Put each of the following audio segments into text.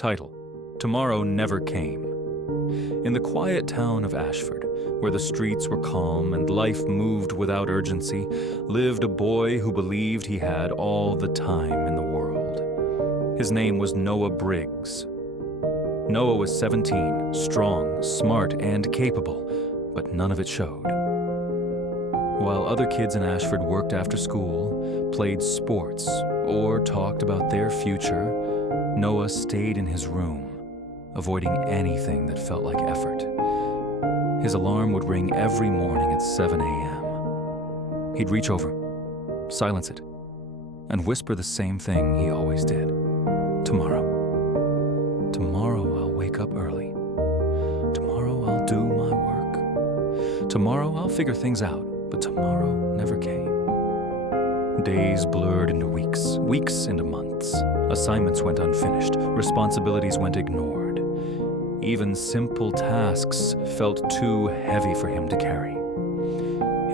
Title: Tomorrow Never Came. In the quiet town of Ashford, where the streets were calm and life moved without urgency, lived a boy who believed he had all the time in the world. His name was Noah Briggs. Noah was 17, strong, smart, and capable, but none of it showed. While other kids in Ashford worked after school, played sports, or talked about their future, Noah stayed in his room, avoiding anything that felt like effort. His alarm would ring every morning at 7 a.m. He'd reach over, silence it, and whisper the same thing he always did. Tomorrow. Tomorrow I'll wake up early. Tomorrow I'll do my work. Tomorrow I'll figure things out, but tomorrow never came. Days blurred into weeks, weeks into months. Assignments went unfinished, responsibilities went ignored. Even simple tasks felt too heavy for him to carry.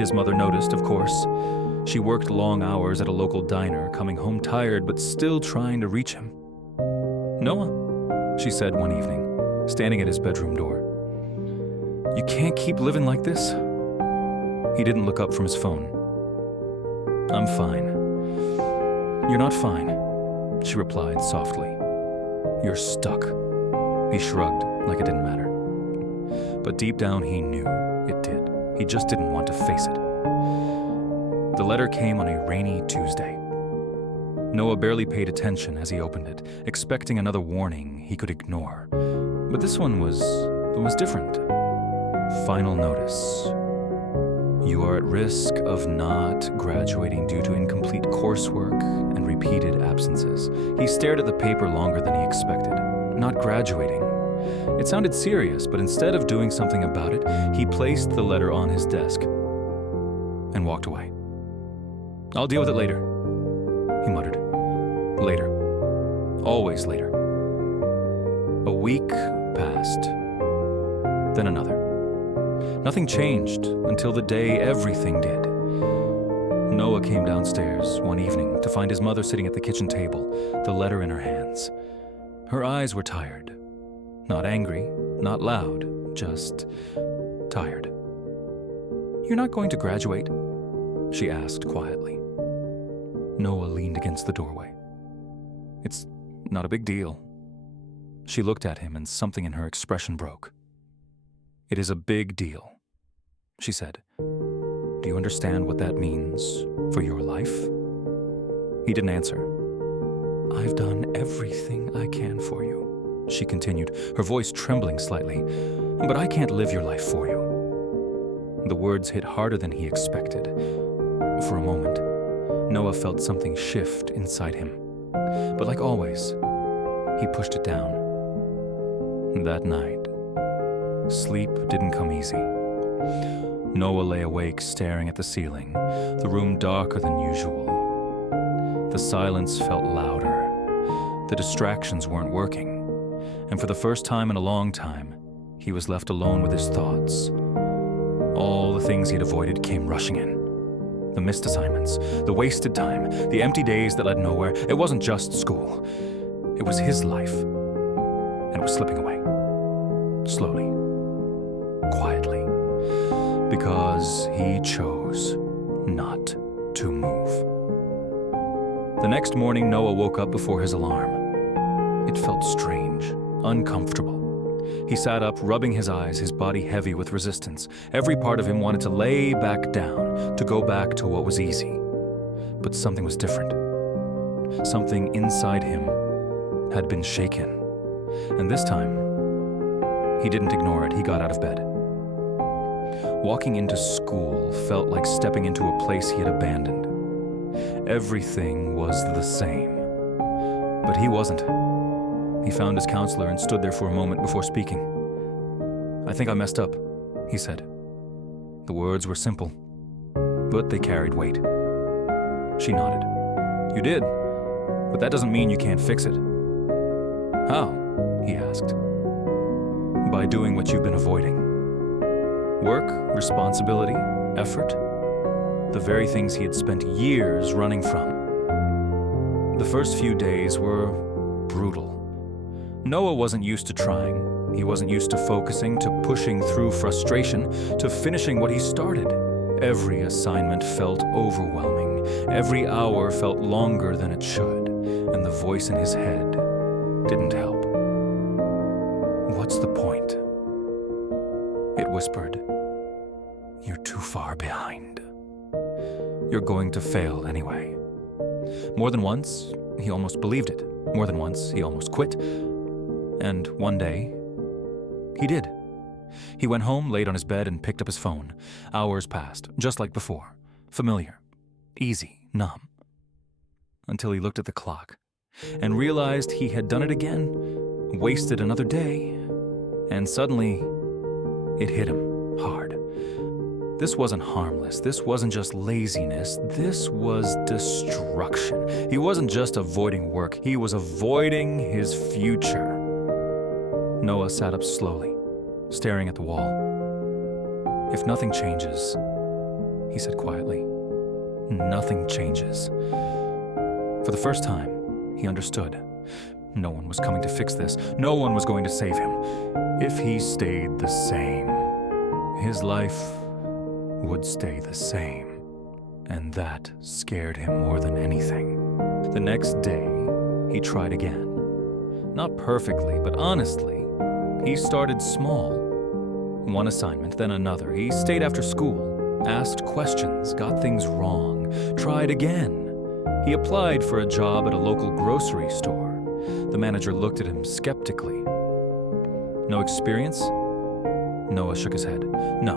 His mother noticed, of course. She worked long hours at a local diner, coming home tired but still trying to reach him. "Noah," she said one evening, standing at his bedroom door. "You can't keep living like this." He didn't look up from his phone. "I'm fine." "You're not fine," she replied softly. "You're stuck." He shrugged like it didn't matter. But deep down he knew it did. He just didn't want to face it. The letter came on a rainy Tuesday. Noah barely paid attention as he opened it, expecting another warning he could ignore. But this one was different. Final notice. You are at risk of not graduating due to incomplete coursework and repeated absences. He stared at the paper longer than he expected. Not graduating. It sounded serious, but instead of doing something about it, he placed the letter on his desk and walked away. "I'll deal with it later," he muttered. Later. Always later. A week passed. Then another. Nothing changed until the day everything did. Noah came downstairs one evening to find his mother sitting at the kitchen table, the letter in her hands. Her eyes were tired. Not angry, not loud, just tired. "You're not going to graduate?" she asked quietly. Noah leaned against the doorway. "It's not a big deal." She looked at him and something in her expression broke. "It is a big deal," she said. "Do you understand what that means for your life?" He didn't answer. "I've done everything I can for you," she continued, her voice trembling slightly. "But I can't live your life for you." The words hit harder than he expected. For a moment, Noah felt something shift inside him. But like always, he pushed it down. That night, sleep didn't come easy. Noah lay awake staring at the ceiling, the room darker than usual. The silence felt louder. The distractions weren't working. And for the first time in a long time, he was left alone with his thoughts. All the things he'd avoided came rushing in. The missed assignments, the wasted time, the empty days that led nowhere. It wasn't just school. It was his life. And it was slipping away. Slowly. Quietly. Because he chose not to move. The next morning, Noah woke up before his alarm. It felt strange, uncomfortable. He sat up, rubbing his eyes, his body heavy with resistance. Every part of him wanted to lay back down, to go back to what was easy. But something was different. Something inside him had been shaken. And this time, he didn't ignore it. He got out of bed. Walking into school felt like stepping into a place he had abandoned. Everything was the same. But he wasn't. He found his counselor and stood there for a moment before speaking. "I think I messed up," he said. The words were simple, but they carried weight. She nodded. "You did, but that doesn't mean you can't fix it." "How?" he asked. "By doing what you've been avoiding. Work, responsibility, effort. The very things he had spent years running from. The first few days were brutal. Noah wasn't used to trying. He wasn't used to focusing, to pushing through frustration, to finishing what he started. Every assignment felt overwhelming. Every hour felt longer than it should, and the voice in his head didn't help. "What's the point?" It whispered. "You're too far behind. You're going to fail anyway." More than once, he almost believed it. More than once, he almost quit. And one day, he did. He went home, laid on his bed, and picked up his phone. Hours passed, just like before. Familiar. Easy. Numb. Until he looked at the clock and realized he had done it again, wasted another day, and suddenly, it hit him hard. This wasn't harmless. This wasn't just laziness. This was destruction. He wasn't just avoiding work. He was avoiding his future. Noah sat up slowly, staring at the wall. "If nothing changes," he said quietly, "nothing changes." For the first time, he understood. No one was coming to fix this. No one was going to save him. If he stayed the same, his life would stay the same. And that scared him more than anything. The next day, he tried again. Not perfectly, but honestly. He started small. One assignment, then another. He stayed after school, asked questions, got things wrong, tried again. He applied for a job at a local grocery store. The manager looked at him skeptically. "No experience?" Noah shook his head. "No,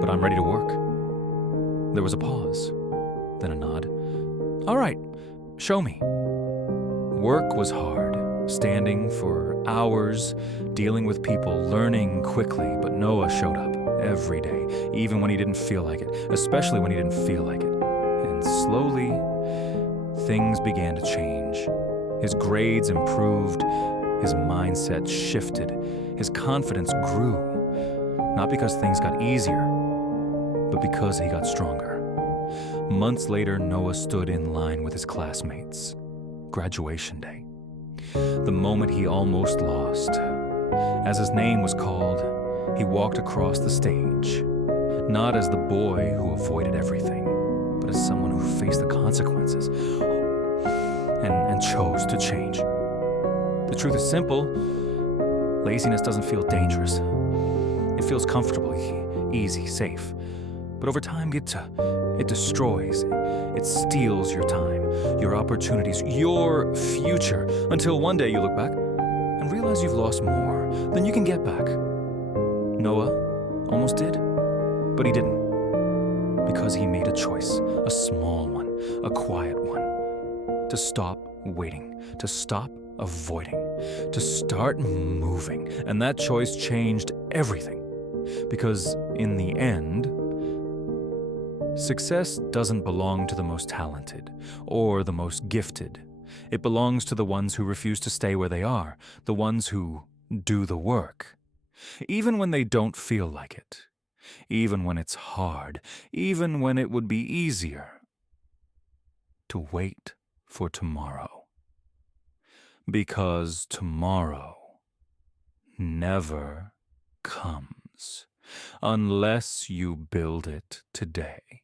but I'm ready to work." There was a pause, then a nod. "All right, show me." Work was hard, standing for hours, dealing with people, learning quickly, but Noah showed up every day, even when he didn't feel like it, especially when he didn't feel like it. And slowly, things began to change. His grades improved, his mindset shifted, his confidence grew. Not because things got easier, but because he got stronger. Months later, Noah stood in line with his classmates. Graduation day. The moment he almost lost. As his name was called, he walked across the stage, not as the boy who avoided everything, but as someone who faced the consequences and chose to change. The truth is simple. Laziness doesn't feel dangerous. It feels comfortable, easy, safe. But over time, it destroys. It steals your time, your opportunities, your future, until one day you look back and realize you've lost more than you can get back. Noah almost did, but he didn't. Because he made a choice, a small one, a quiet one. To stop waiting, to stop avoiding, to start moving. And that choice changed everything. Because in the end, success doesn't belong to the most talented or the most gifted. It belongs to the ones who refuse to stay where they are, the ones who do the work. Even when they don't feel like it, even when it's hard, even when it would be easier to wait for tomorrow. Because tomorrow never comes unless you build it today.